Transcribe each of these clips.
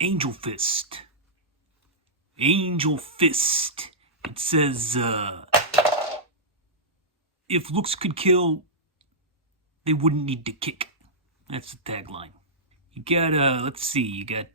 Angelfist. Angelfist. It says, if looks could kill, they wouldn't need to kick. That's the tagline. You got, let's see, you got,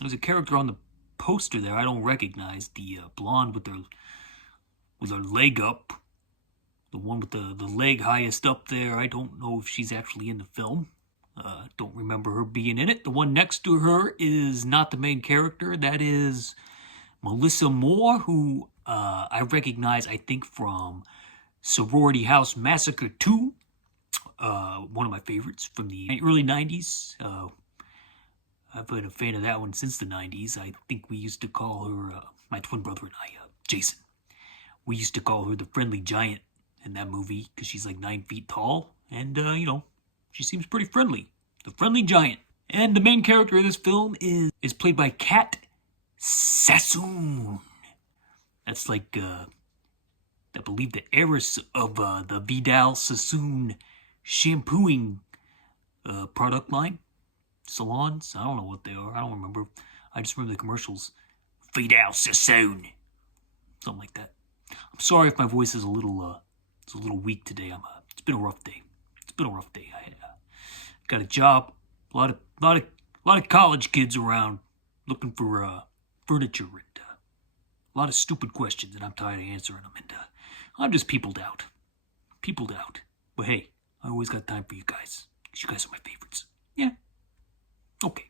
there's a character on the poster there I don't recognize. The blonde with her leg up. The one with the leg highest up there. I don't know if she's actually in the film. Don't remember her being in it. The one next to her is not the main character. That is Melissa Moore, who I recognize, I think, from Sorority House Massacre 2. One of my favorites from the early 90s. I've been a fan of that one since the 90s. I think we used to call her, my twin brother and I, Jason. We used to call her the friendly giant in that movie because she's like 9 feet tall. And, she seems pretty friendly. The friendly giant. And the main character of this film is played by Kat Sassoon. That's like, I believe the heiress of the Vidal Sassoon shampooing product line. Salons? I don't know what they are. I don't remember. I just remember the commercials. Vidal Sassoon. Something like that. I'm sorry if my voice is a little weak today. It's been a rough day. I got a job. A lot of college kids around looking for furniture and a lot of stupid questions, and I'm tired of answering them. And I'm just peopled out. But hey, I always got time for you guys, because you guys are my favorites. Yeah. Okay.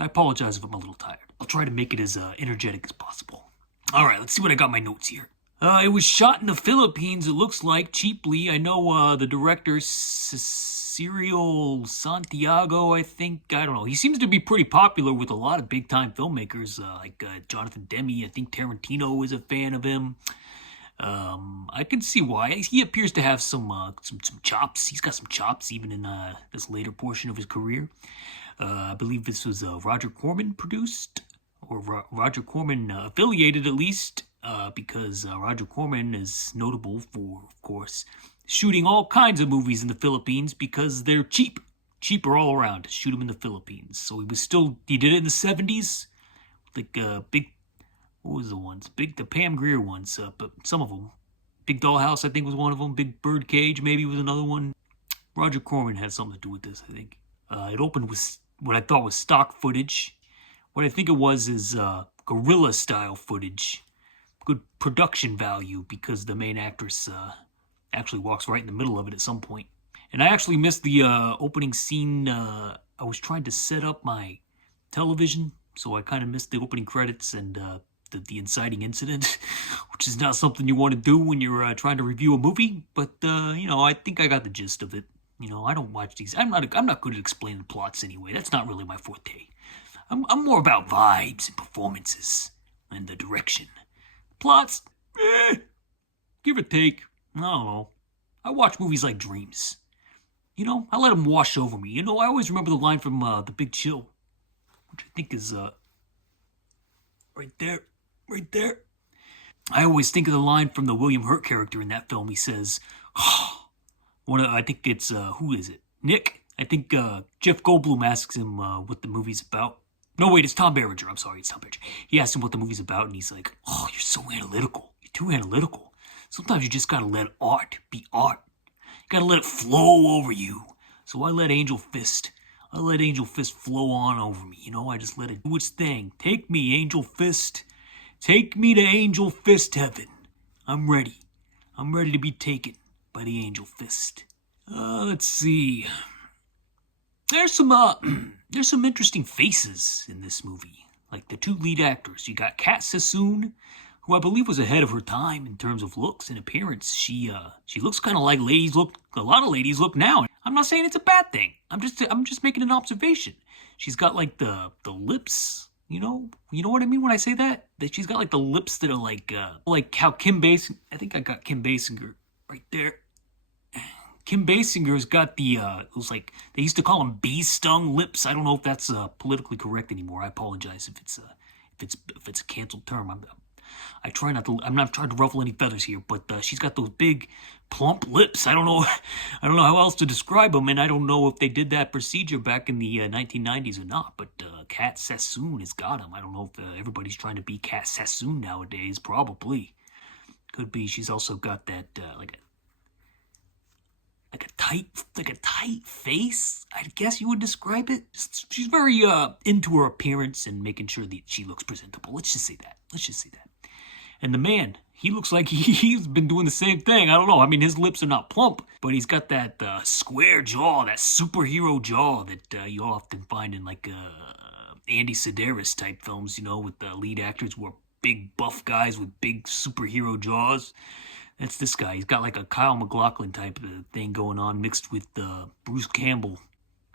I apologize if I'm a little tired. I'll try to make it as energetic as possible. All right, let's see what I got in my notes here. It was shot in the Philippines, it looks like, cheaply. I know the director, Cyril Santiago, I think. I don't know. He seems to be pretty popular with a lot of big-time filmmakers, like Jonathan Demme. I think Tarantino is a fan of him. I can see why. He appears to have some chops. He's got some chops, even in this later portion of his career. I believe this was Roger Corman produced, or Roger Corman affiliated at least, because Roger Corman is notable for, of course, shooting all kinds of movies in the Philippines because they're cheap. Cheaper all around to shoot them in the Philippines. So he did it in the 70s, like big, what was the ones? The Pam Grier ones, but some of them. Big Dollhouse, I think, was one of them. Big Birdcage, maybe, was another one. Roger Corman had something to do with this, I think. It opened with what I thought was stock footage. What I think it was is guerrilla-style footage. Good production value, because the main actress actually walks right in the middle of it at some point. And I actually missed the opening scene. I was trying to set up my television, so I kind of missed the opening credits and the inciting incident, which is not something you want to do when you're trying to review a movie. But I think I got the gist of it. I don't watch these. I'm not good at explaining plots anyway. That's not really my forte. I'm more about vibes and performances and the direction. Plots, give or take. I don't know. I watch movies like dreams. I let them wash over me. I always remember the line from The Big Chill, which I think is right there. I always think of the line from the William Hurt character in that film. He says, I think it's, who is it? Nick? I think Jeff Goldblum asks him what the movie's about. No, wait, it's Tom Berenger. I'm sorry, it's Tom Berenger. He asks him what the movie's about, and he's like, oh, you're so analytical. You're too analytical. Sometimes you just gotta let art be art. You gotta let it flow over you. So I let Angelfist flow on over me. I just let it do its thing. Take me, Angelfist. Take me to Angelfist heaven. I'm ready. I'm ready to be taken by the Angelfist. Let's see. There's some interesting faces in this movie. Like the two lead actors. You got Kat Sassoon, who I believe was ahead of her time in terms of looks and appearance. She looks kind of like a lot of ladies look now. I'm not saying it's a bad thing. I'm just making an observation. She's got like the lips, you know what I mean when I say that? That she's got like the lips that are like how Kim Basinger, I think I got Kim Basinger right there. Kim Basinger's got it was like, they used to call them bee-stung lips. I don't know if that's politically correct anymore. I apologize if it's a canceled term. I'm not trying to ruffle any feathers here, but she's got those big, plump lips. I don't know, I don't know how else to describe them, and I don't know if they did that procedure back in the 1990s or not. But Cat Sassoon has got them. I don't know if everybody's trying to be Cat Sassoon nowadays. Probably could be. She's also got that like a tight face, I guess you would describe it. She's very into her appearance and making sure that she looks presentable. Let's just say that. And the man, he looks like he's been doing the same thing. I don't know. I mean, his lips are not plump, but he's got that square jaw, that superhero jaw that you often find in like Andy Sedaris type films, with the lead actors who are big buff guys with big superhero jaws. That's this guy. He's got like a Kyle MacLachlan type of thing going on, mixed with Bruce Campbell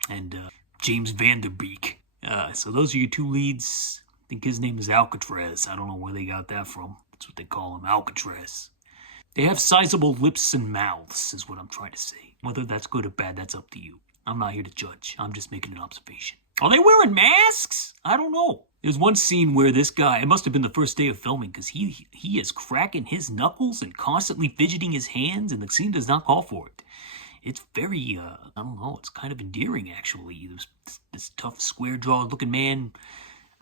and James Van Der Beek. So those are your two leads. I think his name is Alcatraz. I don't know where they got that from. That's what they call him, Alcatraz. They have sizable lips and mouths, is what I'm trying to say. Whether that's good or bad, that's up to you. I'm not here to judge. I'm just making an observation. Are they wearing masks? I don't know. There's one scene where this guy, it must have been the first day of filming, because he is cracking his knuckles and constantly fidgeting his hands, and the scene does not call for it. It's very, I don't know, it's kind of endearing, actually. This tough, square-jawed looking man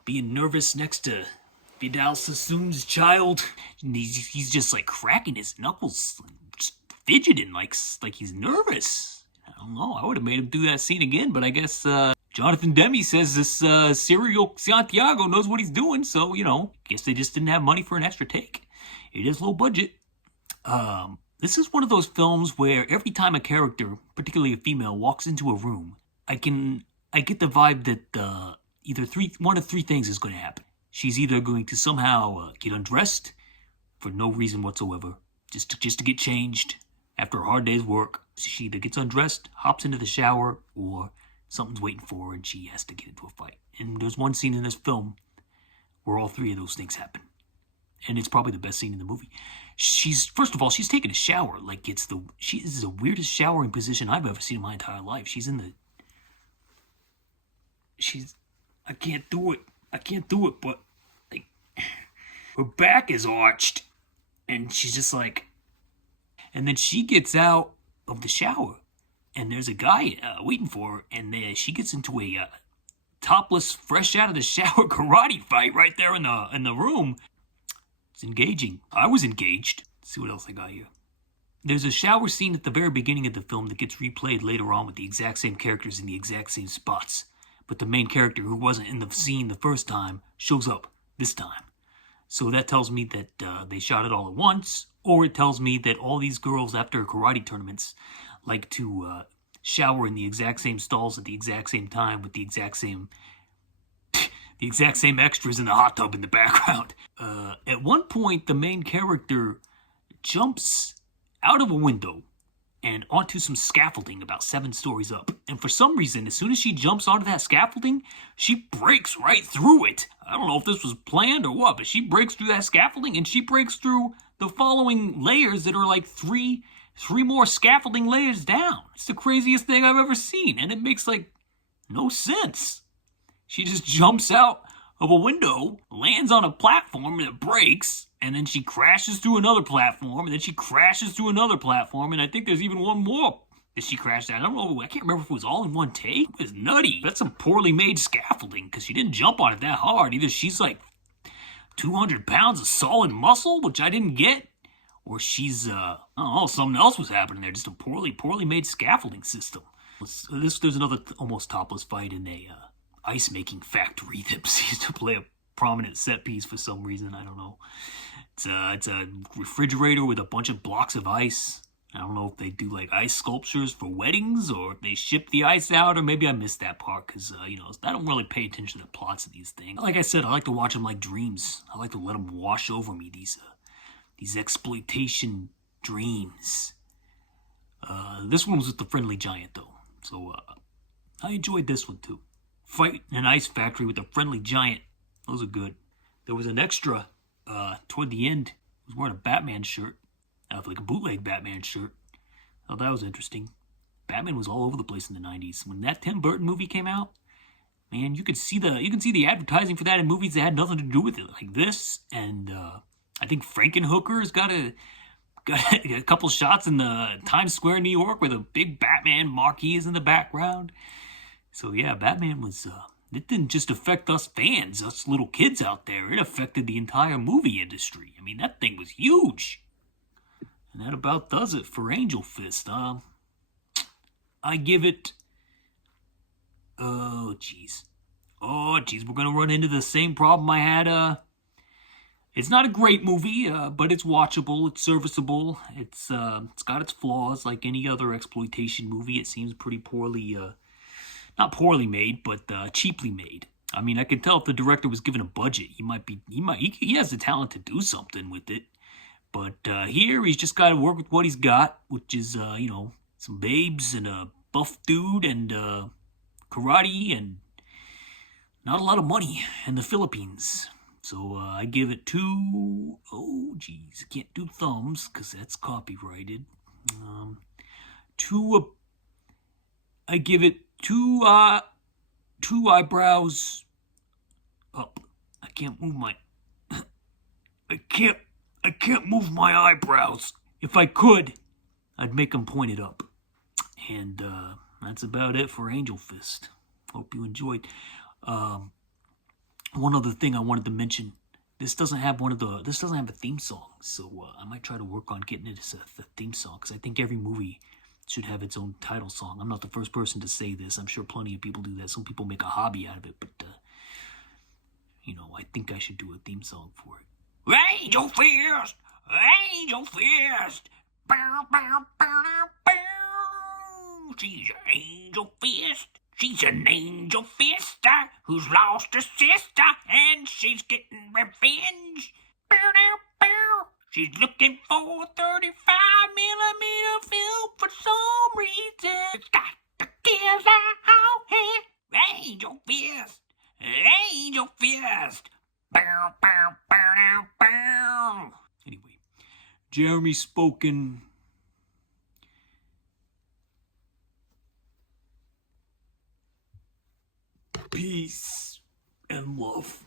being nervous next to Vidal Sassoon's child. And he's just, like, cracking his knuckles, just fidgeting like he's nervous. I don't know, I would have made him do that scene again, but I guess, Jonathan Demme says this serial Santiago knows what he's doing, so, guess they just didn't have money for an extra take. It is low budget. This is one of those films where every time a character, particularly a female, walks into a room, I get the vibe that one of three things is going to happen. She's either going to somehow get undressed for no reason whatsoever, just to get changed after a hard day's work. She either gets undressed, hops into the shower, or something's waiting for her and she has to get into a fight. And there's one scene in this film where all three of those things happen. And it's probably the best scene in the movie. First of all, she's taking a shower. Like, this is the weirdest showering position I've ever seen in my entire life. I can't do it, but, like, her back is arched. And she's just like, and then she gets out of the shower. And there's a guy waiting for her, and she gets into a topless, fresh out of the shower karate fight right there in the room. It's engaging. I was engaged. Let's see what else I got here. There's a shower scene at the very beginning of the film that gets replayed later on with the exact same characters in the exact same spots. But the main character, who wasn't in the scene the first time, shows up this time. So that tells me that they shot it all at once, or it tells me that all these girls after karate tournaments like to shower in the exact same stalls at the exact same time with the exact same extras in the hot tub in the background. At one point, the main character jumps out of a window and onto some scaffolding about 7 stories up. And for some reason, as soon as she jumps onto that scaffolding, she breaks right through it. I don't know if this was planned or what, but she breaks through that scaffolding, and she breaks through the following layers that are like three more scaffolding layers down. It's the craziest thing I've ever seen, and it makes, like, no sense. She just jumps out of a window, lands on a platform, and it breaks, and then she crashes through another platform, and then she crashes through another platform, and I think there's even one more that she crashed at. I don't know, I can't remember if it was all in one take. It was nutty. That's some poorly made scaffolding, because she didn't jump on it that hard. Either she's like 200 pounds of solid muscle, which I didn't get, or she's, I don't know, something else was happening there. Just a poorly made scaffolding system. There's another almost topless fight in a ice making factory that seems to play a prominent set piece for some reason. I don't know. It's a refrigerator with a bunch of blocks of ice. I don't know if they do like ice sculptures for weddings, or if they ship the ice out, or maybe I missed that part because, I don't really pay attention to the plots of these things. Like I said, I like to watch them like dreams. I like to let them wash over me, these exploitation dreams. This one was with the Friendly Giant, though. So, I enjoyed this one, too. Fight in an ice factory with a Friendly Giant. Those are good. There was an extra, toward the end. He was wearing a Batman shirt. Like a bootleg Batman shirt. Oh, that was interesting. Batman was all over the place in the 90s. When that Tim Burton movie came out, man, you can see the advertising for that in movies that had nothing to do with it. Like this, and I think Frankenhooker's got a couple shots in the Times Square, New York, where the big Batman marquee is in the background. So yeah, Batman was. It didn't just affect us fans, us little kids out there. It affected the entire movie industry. I mean, that thing was huge. And that about does it for Angelfist. I give it. Oh, jeez. Oh, jeez. We're gonna run into the same problem I had. It's not a great movie, but it's watchable. It's serviceable. It's got its flaws, like any other exploitation movie. It seems pretty poorly, not poorly made, but cheaply made. I mean, I can tell if the director was given a budget, he has the talent to do something with it. But here, he's just got to work with what he's got, which is, some babes and a buff dude and karate and not a lot of money in the Philippines. So I give it two. Oh, geez, I can't do thumbs because that's copyrighted. Two. I give it two. Two eyebrows up. I can't move my. I can't move my eyebrows. If I could, I'd make them pointed up. And that's about it for Angelfist. Hope you enjoyed. One other thing I wanted to mention: this doesn't have a theme song, so I might try to work on getting it as a theme song because I think every movie should have its own title song. I'm not the first person to say this. I'm sure plenty of people do that. Some people make a hobby out of it, but I think I should do a theme song for it. Angelfist, Angelfist, bow bow bow bow. She's an Angelfist. She's an angel fister who's lost her sister and she's getting revenge. Bow, bow, bow. She's looking for 35mm film for some reason. It's got the kids out here. Angel fist, angel fist. Bow, bow, bow, bow. Anyway, Jeremy spoken. Peace and love.